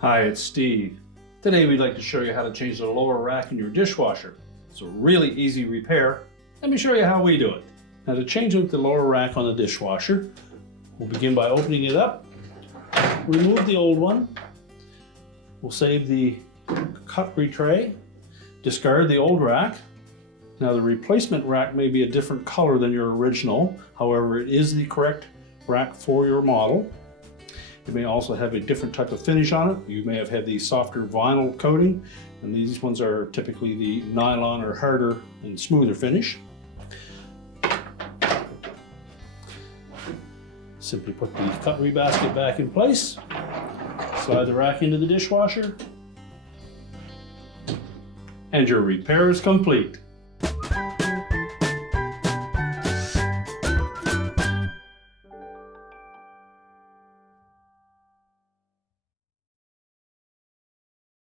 Hi, it's Steve. Today we'd like to show you how to change the lower rack in your dishwasher. It's a really easy repair. Let me show you how we do it. Now, to change out the lower rack on the dishwasher, we'll begin by opening it up. Remove the old one. We'll save the cutlery tray. Discard the old rack. Now, the replacement rack may be a different color than your original. However, it is the correct rack for your model. It may also have a different type of finish on it. You may have had the softer vinyl coating, and these ones are typically the nylon or harder and smoother finish. Simply put the cutlery basket back in place, slide the rack into the dishwasher, and your repair is complete.